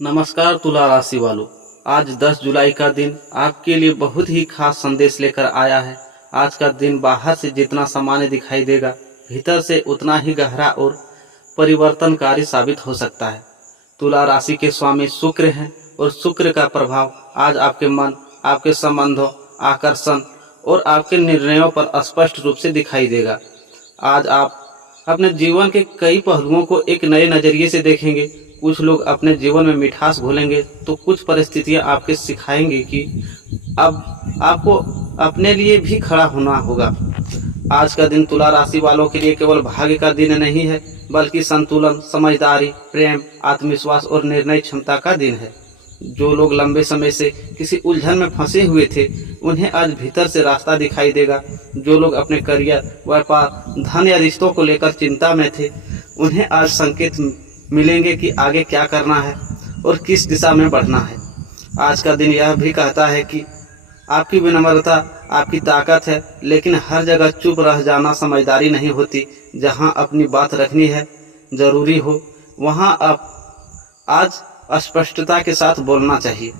नमस्कार तुला राशि वालों। आज 10 जुलाई का दिन आपके लिए बहुत ही खास संदेश लेकर आया है। आज का दिन बाहर से जितना सामान्य दिखाई देगा, भीतर से उतना ही गहरा और परिवर्तनकारी साबित हो सकता है। तुला राशि के स्वामी शुक्र हैं और शुक्र का प्रभाव आज आपके मन, आपके संबंधों, आकर्षण और आपके निर्णयों पर स्पष्ट रूप से दिखाई देगा। आज आप अपने जीवन के कई पहलुओं को एक नए नजरिए से देखेंगे। कुछ लोग अपने जीवन में मिठास घोलेंगे तो कुछ परिस्थितियां आपके सिखाएंगी कि अब आपको अपने लिए भी खड़ा होना होगा। आज का दिन तुला राशि वालों के लिए केवल भाग्य का दिन नहीं है, बल्कि संतुलन, समझदारी, प्रेम, आत्मविश्वास और निर्णय क्षमता का दिन है। जो लोग लंबे समय से किसी उलझन में फंसे हुए थे, उन्हें आज भीतर से रास्ता दिखाई देगा। जो लोग अपने करियर, व्यापार, धन या रिश्तों को लेकर चिंता में थे, उन्हें आज संकेत मिलेंगे कि आगे क्या करना है और किस दिशा में बढ़ना है। आज का दिन यह भी कहता है कि आपकी विनम्रता आपकी ताकत है, लेकिन हर जगह चुप रह जाना समझदारी नहीं होती। जहां अपनी बात रखनी है, जरूरी हो, वहां आप आज स्पष्टता के साथ बोलना चाहिए।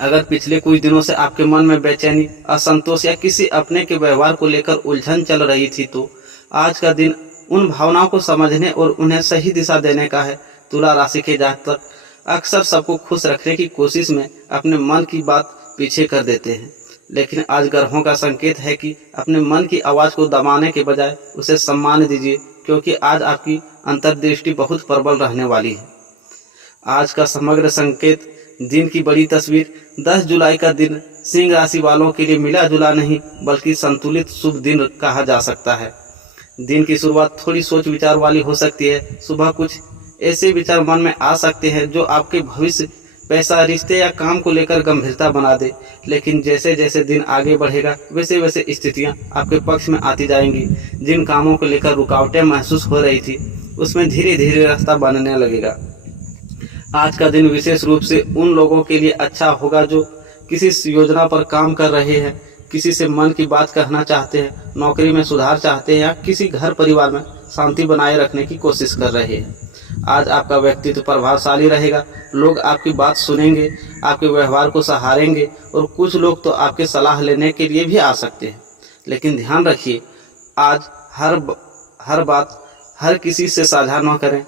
अगर पिछले कुछ दिनों से आपके मन में बेचैनी, असंतोष या किसी अपने के व्यवहार को लेकर उलझन चल रही थी, तो आज का दिन उन भावनाओं को समझने और उन्हें सही दिशा देने का है। तुला राशि के जातक अक्सर सबको खुश रखने की कोशिश में अपने मन की बात पीछे कर देते हैं, लेकिन आज ग्रहों का संकेत है कि अपने मन की आवाज़ को दबाने के बजाय उसे सम्मान दीजिए, क्योंकि आज आपकी अंतर्दृष्टि बहुत प्रबल रहने वाली है। आज का समग्र संकेत, दिन की बड़ी तस्वीर। 10 जुलाई का दिन सिंह राशि वालों के लिए मिला जुला नहीं, बल्कि संतुलित शुभ दिन कहा जा सकता है। दिन की शुरुआत थोड़ी सोच विचार वाली हो सकती है। सुबह कुछ ऐसे विचार मन में आ सकते हैं जो आपके भविष्य, पैसा, रिश्ते या काम को लेकर गंभीरता बना दे, लेकिन जैसे जैसे दिन आगे बढ़ेगा, वैसे वैसे स्थितियां आपके पक्ष में आती जाएंगी। जिन कामों को लेकर रुकावटें महसूस हो रही थी, उसमें धीरे धीरे रास्ता बनने लगेगा। आज का दिन विशेष रूप से उन लोगों के लिए अच्छा होगा जो किसी योजना पर काम कर रहे हैं, किसी से मन की बात कहना चाहते हैं, नौकरी में सुधार चाहते हैं या किसी घर परिवार में शांति बनाए रखने की कोशिश कर रहे हैं। आज आपका व्यक्तित्व प्रभावशाली रहेगा। लोग आपकी बात सुनेंगे, आपके व्यवहार को सहारेंगे और कुछ लोग तो आपके सलाह लेने के लिए भी आ सकते हैं। लेकिन ध्यान रखिए, आज हर बात हर किसी से साझा न करें।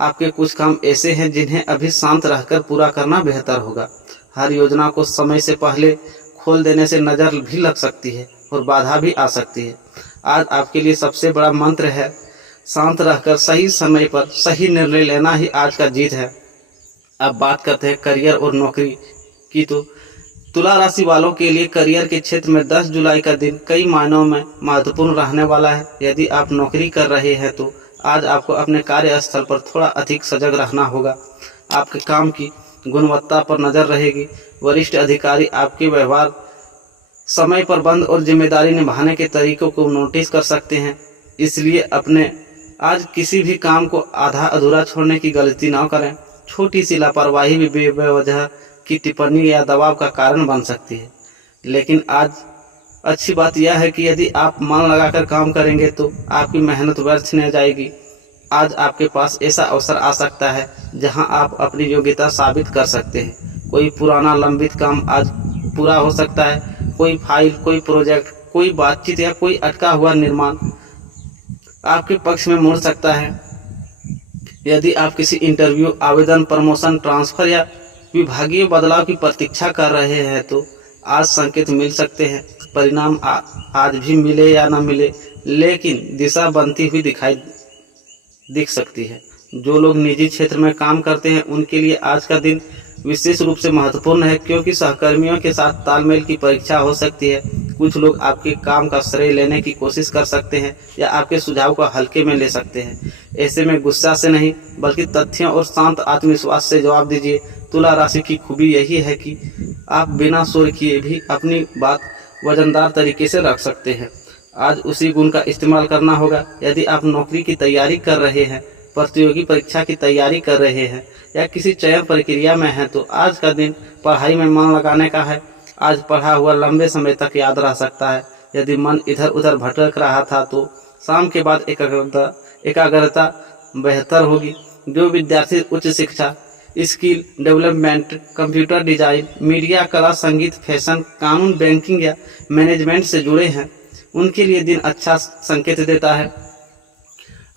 आपके कुछ काम ऐसे हैं जिन्हें अभी शांत रहकर पूरा करना बेहतर होगा। हर योजना को समय से पहले खोल देने से नज़र भी लग सकती है और बाधा भी आ सकती है। आज आपके लिए सबसे बड़ा मंत्र है शांत रहकर सही समय पर सही निर्णय लेना ही आज का जीत है। अब बात करते हैं करियर और नौकरी की। तो तुला राशि वालों के लिए करियर के क्षेत्र में 10 जुलाई का दिन कई मायनों में महत्वपूर्ण रहने वाला है। यदि आप नौकरी कर रहे हैं तो आज आपको अपने कार्यस्थल पर थोड़ा अधिक सजग रहना होगा। आपके काम की गुणवत्ता पर नज़र रहेगी। वरिष्ठ अधिकारी आपके व्यवहार, समय पर बंद और जिम्मेदारी निभाने के तरीकों को नोटिस कर सकते हैं। इसलिए अपने आज किसी भी काम को आधा अधूरा छोड़ने की गलती न करें। छोटी सी लापरवाही भी बेवजह की टिप्पणी या दबाव का कारण बन सकती है। लेकिन आज अच्छी बात यह है कि यदि आप मन लगाकर काम करेंगे तो आपकी मेहनत व्यर्थ नहीं जाएगी। आज आपके पास ऐसा अवसर आ सकता है जहां आप अपनी योग्यता साबित कर सकते हैं। कोई पुराना लंबित काम आज पूरा हो सकता है। कोई फाइल, कोई प्रोजेक्ट, कोई बातचीत या कोई अटका हुआ निर्माण आपके पक्ष में मुड़ सकता है। यदि आप किसी इंटरव्यू, आवेदन, प्रमोशन, ट्रांसफर या विभागीय बदलाव की प्रतीक्षा कर रहे हैं तो आज संकेत मिल सकते हैं। परिणाम आज भी मिले या न मिले, लेकिन दिशा बनती हुई दिख सकती है। जो लोग निजी क्षेत्र में काम करते हैं उनके लिए आज का दिन विशेष रूप से महत्वपूर्ण है, क्योंकि सहकर्मियों के साथ तालमेल की परीक्षा हो सकती है। कुछ लोग आपके काम का श्रेय लेने की कोशिश कर सकते हैं या आपके सुझाव को हल्के में ले सकते हैं। ऐसे में गुस्सा से नहीं, बल्कि तथ्यों और शांत आत्मविश्वास से जवाब दीजिए। तुला राशि की खूबी यही है कि आप बिना शोर किए भी अपनी बात वजनदार तरीके से रख सकते हैं। आज उसी गुण का इस्तेमाल करना होगा। यदि आप नौकरी की तैयारी कर रहे हैं, प्रतियोगी परीक्षा की तैयारी कर रहे हैं या किसी चयन प्रक्रिया में हैं, तो आज का दिन पढ़ाई में मन लगाने का है। आज पढ़ा हुआ लंबे समय तक याद रह सकता है। यदि मन इधर उधर भटक रहा था तो शाम के बाद एकाग्रता बेहतर होगी। जो विद्यार्थी उच्च शिक्षा skill development, computer design, media, कला, संगीत, फैशन, कानून, बैंकिंग या मैनेजमेंट से जुड़े हैं, उनके लिए दिन अच्छा संकेत देता है।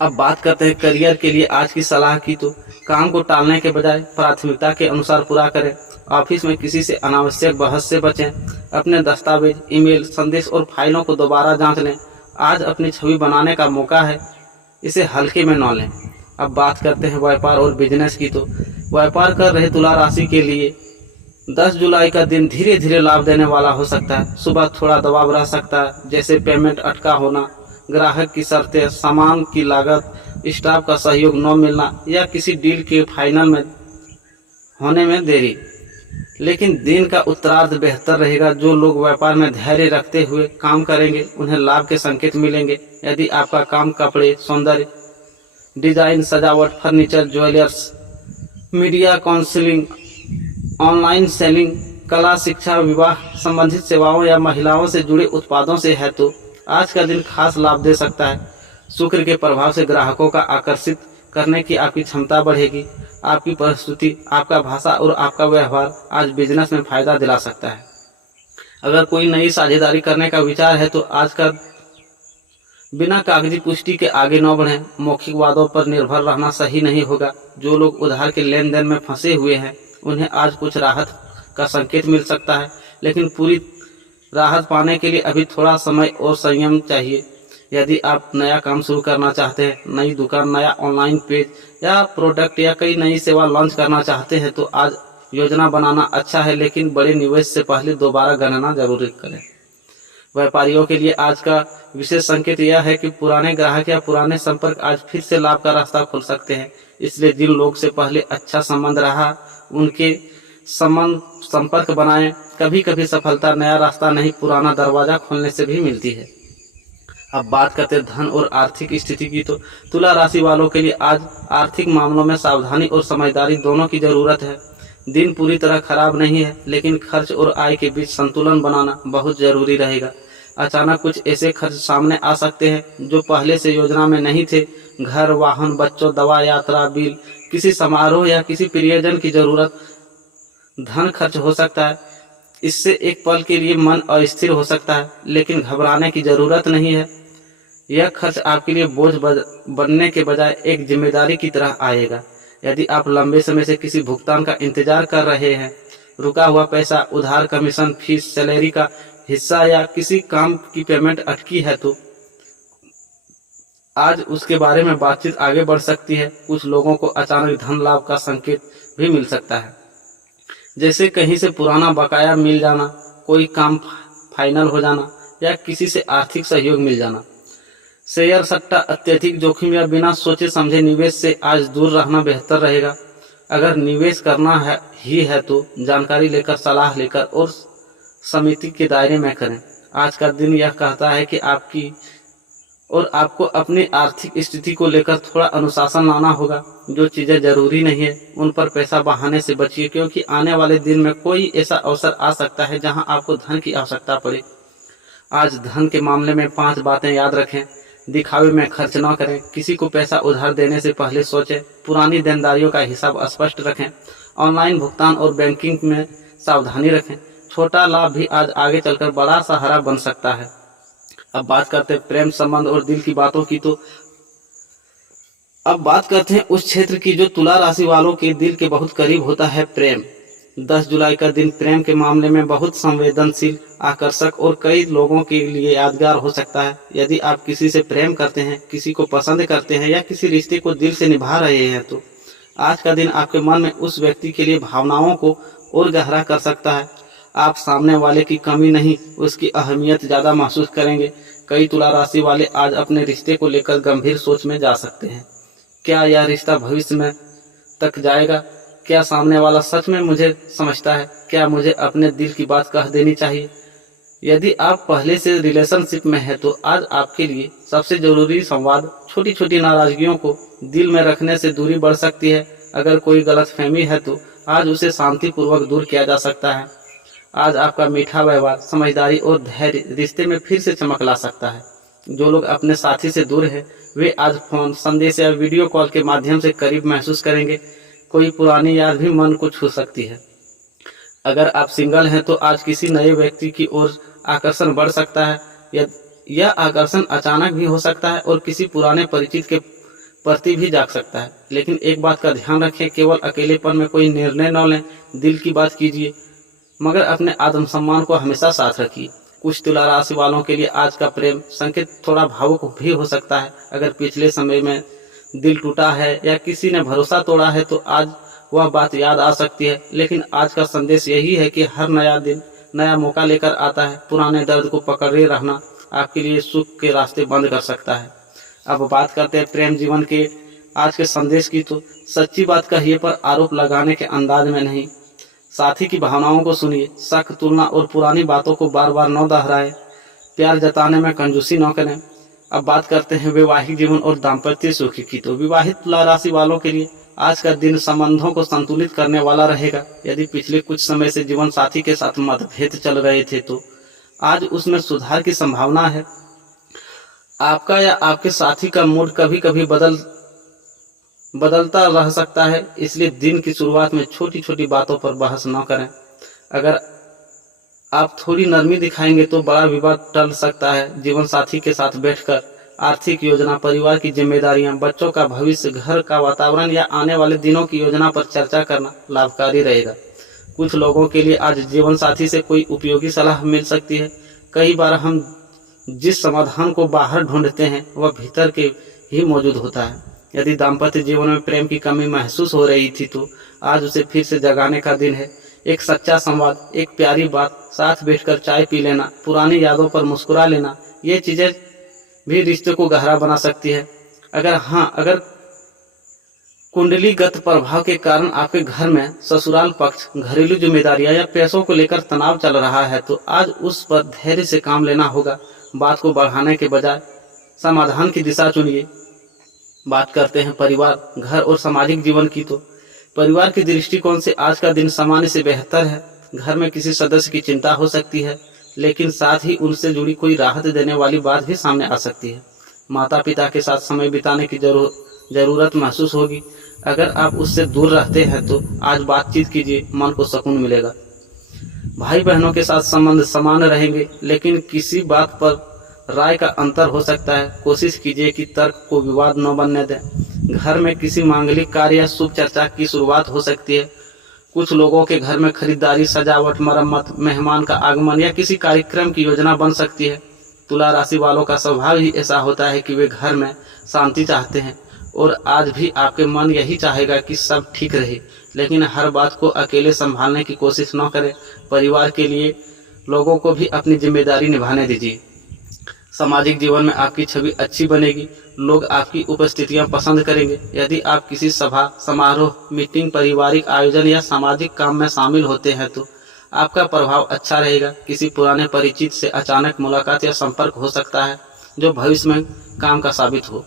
अब बात करते हैं करियर के लिए आज की सलाह की, तो काम को टालने के बजाय प्राथमिकता के अनुसार पूरा करें। ऑफिस में किसी से अनावश्यक बहस से बचें। अपने दस्तावेज, ईमेल, संदेश और फाइलों को दोबारा जांच लें। आज अपनी छवि बनाने का मौका है, इसे हल्के में न लें। अब बात करते हैं व्यापार और बिजनेस की, तो व्यापार कर रहे तुला राशि के लिए 10 जुलाई का दिन धीरे धीरे लाभ देने वाला हो सकता है। सुबह थोड़ा दबाव रह सकता है, जैसे पेमेंट अटका होना, ग्राहक की शर्तें, सामान की लागत, स्टाफ का सहयोग न मिलना या किसी डील के फाइनल में होने में देरी। लेकिन दिन का उत्तरार्ध बेहतर रहेगा। जो लोग व्यापार में धैर्य रखते हुए काम करेंगे, उन्हें लाभ के संकेत मिलेंगे। यदि आपका काम कपड़े, सौंदर्य, डिजाइन, सजावट, furniture, jewellers, media, counselling, online selling, कला, शिक्षा, विवाह संबंधित सेवाओं या महिलाओं से जुड़े उत्पादों से है, तो आज का दिन खास लाभ दे सकता है। शुक्र के प्रभाव से ग्राहकों का आकर्षित करने की आपकी क्षमता बढ़ेगी। आपकी प्रस्तुति, आपका भाषा और आपका व्यवहार आज बिजनेस में फायदा दिला सकता है। अगर कोई नई साझेदारी करने का विचार है, तो आज का बिना कागजी पुष्टि के आगे न बढ़ें। मौखिक वादों पर निर्भर रहना सही नहीं होगा। जो लोग उधार के लेन देन में फंसे हुए हैं, उन्हें आज कुछ राहत का संकेत मिल सकता है, लेकिन पूरी राहत पाने के लिए अभी थोड़ा समय और संयम चाहिए। यदि आप नया काम शुरू करना चाहते हैं, नई दुकान, नया ऑनलाइन पेज या प्रोडक्ट या कई नई सेवा लॉन्च करना चाहते हैं, तो आज योजना बनाना अच्छा है, लेकिन बड़े निवेश से पहले दोबारा गणना जरूर करें। व्यापारियों के लिए आज का विशेष संकेत यह है कि पुराने ग्राहक या पुराने संपर्क आज फिर से लाभ का रास्ता खोल सकते हैं। इसलिए जिन लोग से पहले अच्छा संबंध रहा, उनके संपर्क बनाएं। कभी कभी सफलता नया रास्ता नहीं, पुराना दरवाजा खोलने से भी मिलती है। अब बात करते हैं धन और आर्थिक स्थिति की, तो तुला राशि वालों के लिए आज आर्थिक मामलों में सावधानी और समझदारी दोनों की जरूरत है। दिन पूरी तरह खराब नहीं है, लेकिन खर्च और आय के बीच संतुलन बनाना बहुत जरूरी रहेगा। अचानक कुछ ऐसे खर्च सामने आ सकते हैं जो पहले से योजना में नहीं थे। घर, वाहन, बच्चों, दवा, यात्रा, बिल, किसी समारोह या किसी प्रियजन की जरूरत, धन खर्च हो सकता है। इससे एक पल के लिए मन अस्थिर हो सकता है, लेकिन घबराने की जरूरत नहीं है। यह खर्च आपके लिए बोझ बनने के बजाय एक जिम्मेदारी की तरह आएगा। यदि आप लंबे समय से किसी भुगतान का इंतजार कर रहे हैं, रुका हुआ पैसा, उधार, कमीशन, फीस, सैलरी का हिस्सा या किसी काम की पेमेंट अटकी है, तो आज उसके बारे में बातचीत आगे बढ़ सकती है। कुछ लोगों को अचानक धन लाभ का संकेत भी मिल सकता है, जैसे कहीं से पुराना बकाया मिल जाना, कोई काम फाइनल हो जाना या किसी से आर्थिक सहयोग मिल जाना। शेयर सट्टा, अत्यधिक जोखिम या बिना सोचे समझे निवेश से आज दूर रहना बेहतर रहेगा। अगर निवेश करना है तो जानकारी लेकर, सलाह लेकर और समिति के दायरे में करें। आज का दिन यह कहता है कि आपको अपनी आर्थिक स्थिति को लेकर थोड़ा अनुशासन लाना होगा। जो चीजें जरूरी नहीं है, उन पर पैसा बहाने से बचिए, क्योंकि आने वाले दिन में कोई ऐसा अवसर आ सकता है जहां आपको धन की आवश्यकता पड़े। आज धन के मामले में 5 बातें याद रखें। दिखावे में खर्च न करें। किसी को पैसा उधार देने से पहले सोचें। पुरानी देनदारियों का हिसाब स्पष्ट रखें। ऑनलाइन भुगतान और बैंकिंग में सावधानी रखें। छोटा लाभ भी आज आगे चलकर बड़ा सहारा बन सकता है। अब बात करते हैं प्रेम संबंध और दिल की बातों की, तो अब बात करते हैं उस क्षेत्र की जो तुला राशि वालों के दिल के बहुत करीब होता है, प्रेम। 10 जुलाई का दिन प्रेम के मामले में बहुत संवेदनशील, आकर्षक और कई लोगों के लिए यादगार हो सकता है। यदि आप किसी से प्रेम करते हैं, किसी को पसंद करते हैं या किसी रिश्ते को दिल से निभा रहे हैं, तो आज का दिन आपके मन में उस व्यक्ति के लिए भावनाओं को और गहरा कर सकता है। आप सामने वाले की कमी नहीं, उसकी अहमियत ज्यादा महसूस करेंगे। कई तुला राशि वाले आज अपने रिश्ते को लेकर गंभीर सोच में जा सकते हैं। क्या यह रिश्ता भविष्य में तक जाएगा? क्या सामने वाला सच में मुझे समझता है? क्या मुझे अपने दिल की बात कह देनी चाहिए? यदि आप पहले से रिलेशनशिप में है, तो आज आपके लिए सबसे जरूरी संवाद। छोटी छोटी नाराजगियों को दिल में रखने से दूरी बढ़ सकती है। अगर कोई गलतफहमी है, तो आज उसे शांतिपूर्वक दूर किया जा सकता है। आज आपका मीठा व्यवहार, समझदारी और धैर्य रिश्ते में फिर से चमक ला सकता है। जो लोग अपने साथी से दूर हैं, वे आज फोन, संदेश या वीडियो कॉल के माध्यम से करीब महसूस करेंगे। कोई पुरानी याद भी मन को छू सकती है। अगर आप सिंगल हैं तो आज किसी नए व्यक्ति की ओर आकर्षण बढ़ सकता है। यह आकर्षण अचानक भी हो सकता है और किसी पुराने परिचित के प्रति भी जाग सकता है। लेकिन एक बात का ध्यान रखें, केवल अकेलेपन में कोई निर्णय न लें, दिल की बात कीजिए, मगर अपने आत्मसम्मान को हमेशा साथ रखिए। कुछ तुला राशि वालों के लिए आज का प्रेम संकेत थोड़ा भावुक भी हो सकता है। अगर पिछले समय में दिल टूटा है या किसी ने भरोसा तोड़ा है तो आज वह बात याद आ सकती है। लेकिन आज का संदेश यही है कि हर नया दिन नया मौका लेकर आता है। पुराने दर्द को पकड़े रहना आपके लिए सुख के रास्ते बंद कर सकता है। अब बात करते हैं प्रेम जीवन के आज के संदेश की। तो सच्ची बात कहिए पर आरोप लगाने के अंदाज में नहीं। साथी की भावनाओं को सुनिए, शक, तुलना और पुरानी बातों को बार बार न दोहराएं। प्यार जताने में कंजूसी न करें। अब बात करते हैं वैवाहिक जीवन और दाम्पत्य सुख की। तो विवाहित तुला राशि वालों के लिए आज का दिन संबंधों को संतुलित करने वाला रहेगा। यदि पिछले कुछ समय से जीवन साथी के साथ मतभेद चल रहे थे तो आज उसमें सुधार की संभावना है। आपका या आपके साथी का मूड कभी कभी बदलता रह सकता है, इसलिए दिन की शुरुआत में छोटी छोटी बातों पर बहस न करें। अगर आप थोड़ी नरमी दिखाएंगे तो बड़ा विवाद टल सकता है। जीवन साथी के साथ बैठकर आर्थिक योजना, परिवार की जिम्मेदारियां, बच्चों का भविष्य, घर का वातावरण या आने वाले दिनों की योजना पर चर्चा करना लाभकारी रहेगा। कुछ लोगों के लिए आज जीवन साथी से कोई उपयोगी सलाह मिल सकती है। कई बार हम जिस समाधान को बाहर ढूंढते हैं वह भीतर के ही मौजूद होता है। यदि दाम्पत्य जीवन में प्रेम की कमी महसूस हो रही थी तो आज उसे फिर से जगाने का दिन है। एक सच्चा संवाद, एक प्यारी बात, साथ बैठकर चाय पी लेना, पुरानी यादों पर मुस्कुरा लेना, ये चीजें भी रिश्ते को गहरा बना सकती है। अगर कुंडलीगत प्रभाव के कारण आपके घर में ससुराल पक्ष, घरेलू जिम्मेदारियां या पैसों को लेकर तनाव चल रहा है तो आज उस पर धैर्य से काम लेना होगा। बात को बढ़ाने के बजाय समाधान की दिशा चुनिए। बात करते हैं परिवार, घर और सामाजिक जीवन की। तो परिवार के दृष्टिकोण से आज का दिन सामान्य से बेहतर है। घर में किसी सदस्य की चिंता हो सकती है, लेकिन साथ ही उनसे जुड़ी कोई राहत देने वाली बात भी सामने आ सकती है। माता पिता के साथ समय बिताने की जरूरत महसूस होगी। अगर आप उससे दूर रहते हैं तो आज बातचीत कीजिए, मन को सुकून मिलेगा। भाई बहनों के साथ संबंध समान रहेंगे, लेकिन किसी बात पर राय का अंतर हो सकता है। कोशिश कीजिए कि तर्क को विवाद न बनने दें। घर में किसी मांगलिक कार्य या शुभ चर्चा की शुरुआत हो सकती है। कुछ लोगों के घर में खरीदारी, सजावट, मरम्मत, मेहमान का आगमन या किसी कार्यक्रम की योजना बन सकती है। तुला राशि वालों का स्वभाव ही ऐसा होता है कि वे घर में शांति चाहते हैं और आज भी आपके मन यही चाहेगा कि सब ठीक रहे। लेकिन हर बात को अकेले संभालने की कोशिश न करें। परिवार के लिए लोगों को भी अपनी जिम्मेदारी निभाने दीजिए। सामाजिक जीवन में आपकी छवि अच्छी बनेगी। लोग आपकी उपस्थितियां पसंद करेंगे। यदि आप किसी सभा, समारोह, मीटिंग, पारिवारिक आयोजन या सामाजिक काम में शामिल होते हैं तो आपका प्रभाव अच्छा रहेगा। किसी पुराने परिचित से अचानक मुलाकात या संपर्क हो सकता है जो भविष्य में काम का साबित हो।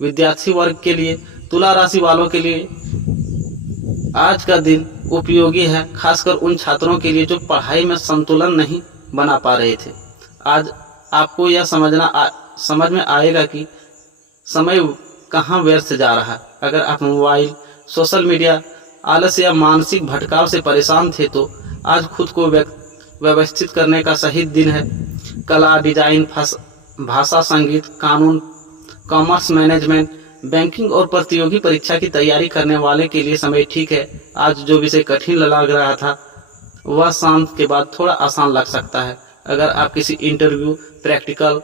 विद्यार्थी वर्ग के लिए, तुला राशि वालों के लिए आज का दिन उपयोगी है, खासकर उन छात्रों के लिए जो पढ़ाई में संतुलन नहीं बना पा रहे थे। आज आपको यह समझ में आएगा कि समय कहाँ व्यर्थ जा रहा है। अगर आप मोबाइल, सोशल मीडिया, आलस या मानसिक भटकाव से परेशान थे तो आज खुद को व्यवस्थित करने का सही दिन है। कला, डिजाइन, भाषा, संगीत, कानून, कॉमर्स, मैनेजमेंट, बैंकिंग और प्रतियोगी परीक्षा की तैयारी करने वाले के लिए समय ठीक है। आज जो विषय कठिन लग रहा था वह शाम के बाद थोड़ा आसान लग सकता है। अगर आप किसी इंटरव्यू, प्रैक्टिकल,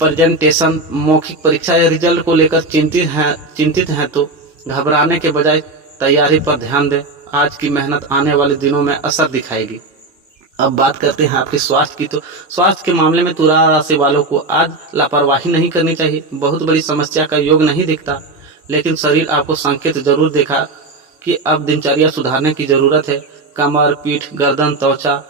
प्रेजेंटेशन, मौखिक परीक्षा या रिजल्ट को लेकर चिंतित हैं तो घबराने के बजाय तैयारी पर ध्यान दें। आज की मेहनत आने वाले दिनों में असर दिखाएगी। अब बात करते हैं आपके स्वास्थ्य की। तो स्वास्थ्य के मामले में तुला राशि वालों को आज लापरवाही नहीं करनी चाहिए। बहुत बड़ी समस्या का योग नहीं दिखता, लेकिन शरीर आपको संकेत जरूर देखा कि अब दिनचर्या सुधारने की जरूरत है। कमर, पीठ, गर्दन, त्वचा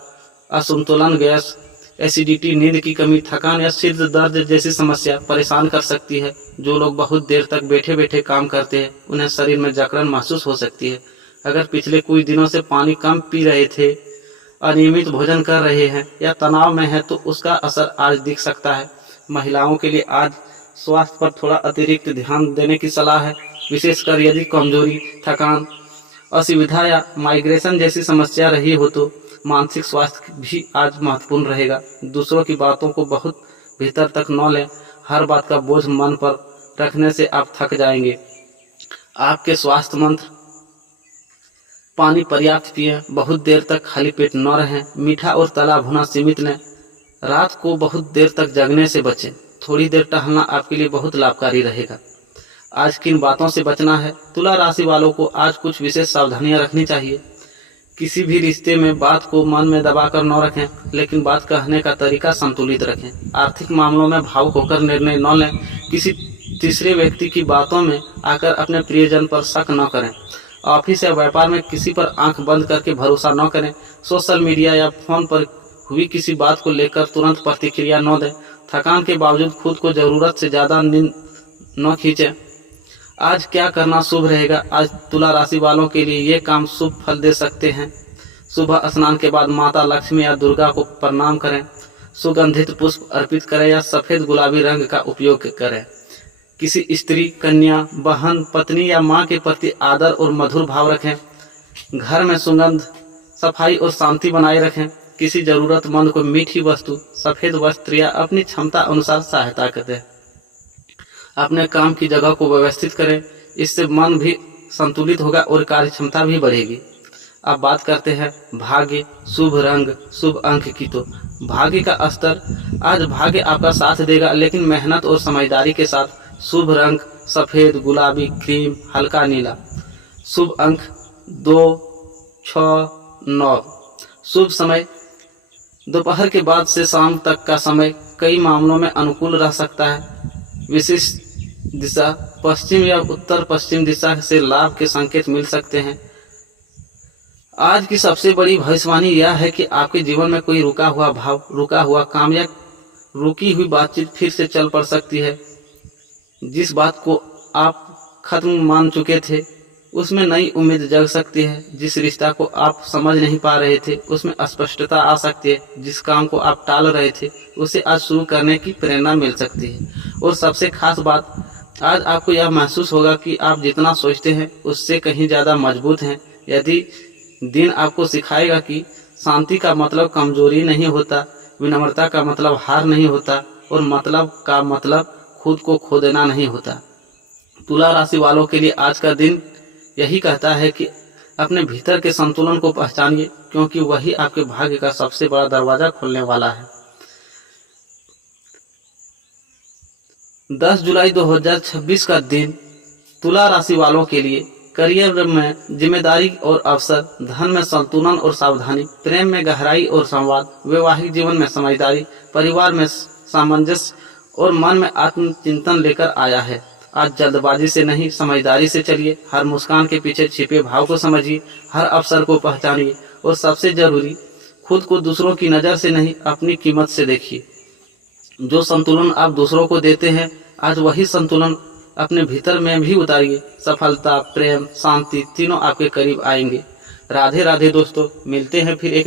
असंतुलन, गैस, एसिडिटी, नींद की कमी, थकान या सिर दर्द जैसी समस्या परेशान कर सकती है। जो लोग बहुत देर तक बैठे बैठे काम करते हैं उन्हें शरीर में जकड़न महसूस हो सकती है। अगर पिछले कुछ दिनों से पानी कम पी रहे थे, अनियमित भोजन कर रहे हैं या तनाव में है तो उसका असर आज दिख सकता है। महिलाओं के लिए आज स्वास्थ्य पर थोड़ा अतिरिक्त ध्यान देने की सलाह है। विशेषकर यदि कमजोरी, थकान, असुविधा या माइग्रेशन जैसी समस्या रही हो तो मानसिक स्वास्थ्य भी आज महत्वपूर्ण रहेगा। दूसरों की बातों को बहुत भीतर तक न लें। हर बात का बोझ मन पर रखने से आप थक जाएंगे। आपके स्वास्थ्य मंत्र: पानी पर्याप्त पिएं, बहुत देर तक खाली पेट न रहें, मीठा और तला भुना सीमित लें, रात को बहुत देर तक जगने से बचें, थोड़ी देर टहलना आपके लिए बहुत लाभकारी रहेगा। आज किन बातों से बचना है? तुला राशि वालों को आज कुछ विशेष सावधानियां रखनी चाहिए। किसी भी रिश्ते में बात को मन में दबाकर न रखें, लेकिन बात कहने का तरीका संतुलित रखें। आर्थिक मामलों में भावुक होकर निर्णय न लें। किसी तीसरे व्यक्ति की बातों में आकर अपने प्रियजन पर शक न करें। ऑफिस या व्यापार में किसी पर आंख बंद करके भरोसा न करें। सोशल मीडिया या फोन पर हुई किसी बात को लेकर तुरंत प्रतिक्रिया न दें। थकान के बावजूद खुद को जरूरत से ज्यादा नींद न खींचें। आज क्या करना शुभ रहेगा? आज तुला राशि वालों के लिए ये काम शुभ फल दे सकते हैं। सुबह स्नान के बाद माता लक्ष्मी या दुर्गा को प्रणाम करें। सुगंधित पुष्प अर्पित करें या सफेद गुलाबी रंग का उपयोग करें। किसी स्त्री, कन्या, बहन, पत्नी या माँ के प्रति आदर और मधुर भाव रखें। घर में सुगंध, सफाई और शांति बनाए रखें। किसी जरूरतमंद को मीठी वस्तु, सफेद वस्त्र या अपनी क्षमता अनुसार सहायता करें। अपने काम की जगह को व्यवस्थित करें। इससे मन भी संतुलित होगा और कार्य क्षमता भी बढ़ेगी। अब बात करते हैं भाग्य, शुभ रंग, शुभ अंक की। तो भाग्य का स्तर: आज भाग्य आपका साथ देगा, लेकिन मेहनत और समझदारी के साथ। शुभ रंग सफेद, गुलाबी, क्रीम, हल्का नीला। शुभ अंक 2, 6, 9। शुभ समय: दोपहर के बाद से शाम तक का समय कई मामलों में अनुकूल रह सकता है। विशिष्ट दिशा: पश्चिम या उत्तर पश्चिम दिशा से लाभ के संकेत मिल सकते हैं। आज की सबसे बड़ी भविष्यवाणी यह है कि आपके जीवन में कोई रुका हुआ भाव, रुका हुआ काम या रुकी हुई बातचीत फिर से चल पड़ सकती है। जिस बात को आप खत्म मान चुके थे उसमें नई उम्मीद जग सकती है। जिस रिश्ता को आप समझ नहीं पा रहे थे उसमें स्पष्टता आ सकती है। जिस काम को आप टाल रहे थे उसे आज शुरू करने की प्रेरणा मिल सकती है। और सबसे खास बात, आज आपको यह महसूस होगा कि आप जितना सोचते हैं उससे कहीं ज़्यादा मजबूत हैं। यदि दिन आपको सिखाएगा कि शांति का मतलब कमजोरी नहीं होता, विनम्रता का मतलब हार नहीं होता और मतलब का मतलब खुद को खो देना नहीं होता। तुला राशि वालों के लिए आज का दिन यही कहता है कि अपने भीतर के संतुलन को पहचानिए, क्योंकि वही आपके भाग्य का सबसे बड़ा दरवाजा खोलने वाला है। 10 जुलाई 2026 का दिन तुला राशि वालों के लिए करियर में जिम्मेदारी और अवसर, धन में संतुलन और सावधानी, प्रेम में गहराई और संवाद, वैवाहिक जीवन में समझदारी, परिवार में सामंजस्य और मन में आत्मचिंतन लेकर आया है। आज जल्दबाजी से नहीं, समझदारी से चलिए। हर मुस्कान के पीछे छिपे भाव को समझिए, हर अवसर को पहचानिए और सबसे जरूरी, खुद को दूसरों की नज़र से नहीं, अपनी कीमत से देखिए। जो संतुलन आप दूसरों को देते हैं, आज वही संतुलन अपने भीतर में भी उतारिए। सफलता, प्रेम, शांति तीनों आपके करीब आएंगे। राधे राधे दोस्तों, मिलते हैं फिर एक